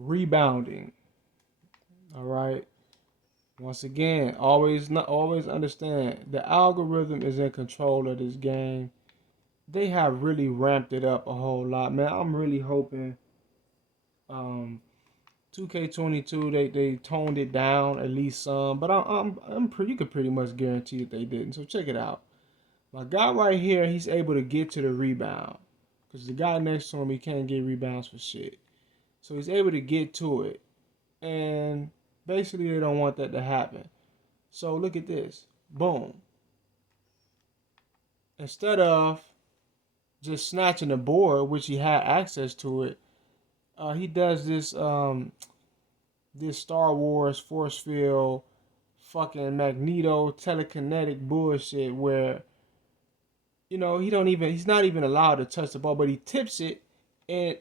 rebounding. All right. Once again, always understand the algorithm is in control of this game. They have really ramped it up a whole lot, man. I'm really hoping um 2K22 they toned it down at least some, but you could pretty much guarantee that they didn't. So check it out. My guy right here, he's able to get to the rebound because the guy next to him he can't get rebounds for shit. So he's able to get to it, and basically they don't want that to happen. So look at this, boom. Instead of just snatching the board, which he had access to it, he does this Star Wars force field fucking Magneto telekinetic bullshit where he's not even allowed to touch the ball, but he tips it, and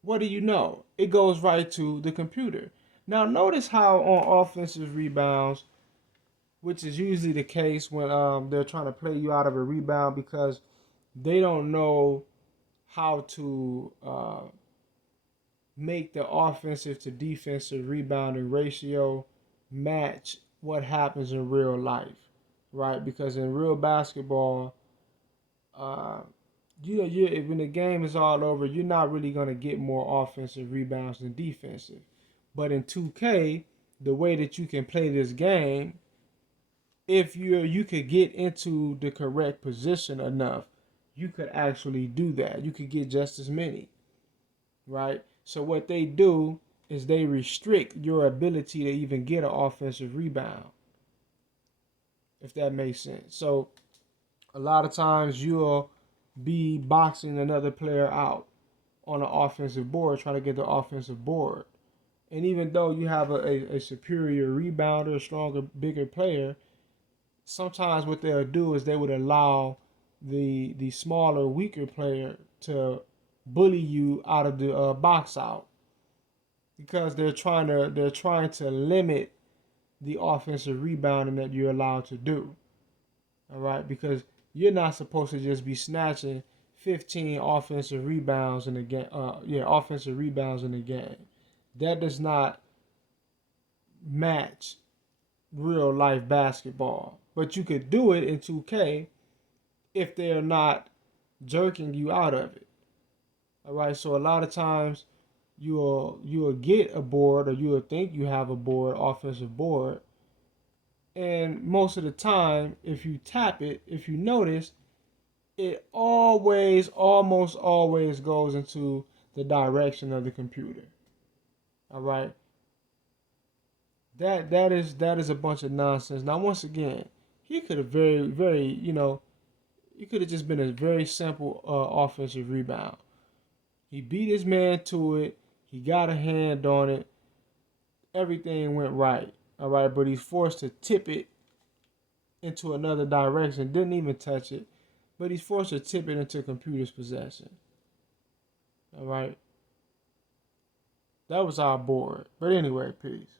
what do you know? It goes right to the computer. Now notice how on offensive rebounds, which is usually the case when they're trying to play you out of a rebound because they don't know how to make the offensive to defensive rebounding ratio match what happens in real life, right? Because in real basketball, uh, when the game is all over, you're not really gonna get more offensive rebounds than defensive. But in 2K, the way that you can play this game, if you could get into the correct position enough, you could actually do that. You could get just as many, right? So what they do is they restrict your ability to even get an offensive rebound, if that makes sense. So a lot of times you'll be boxing another player out on an offensive board, trying to get the offensive board. And even though you have a superior rebounder, stronger, bigger player, sometimes what they'll do is they would allow the smaller, weaker player to bully you out of the box out because they're trying to limit the offensive rebounding that you're allowed to do. All right, because you're not supposed to just be snatching 15 offensive rebounds in a game. Offensive rebounds in a game. That does not match real life basketball. But you could do it in 2K if they're not jerking you out of it. All right, so a lot of times you'll get a board or you'll think you have a board, offensive board, and most of the time, if you tap it, if you notice, it almost always goes into the direction of the computer. All right, that is a bunch of nonsense. Now, once again, he could have he could have just been a very simple offensive rebound. He beat his man to it. He got a hand on it. Everything went right. All right, but he's forced to tip it into another direction. Didn't even touch it, but he's forced to tip it into computer's possession. All right, that was our board. But anyway, peace.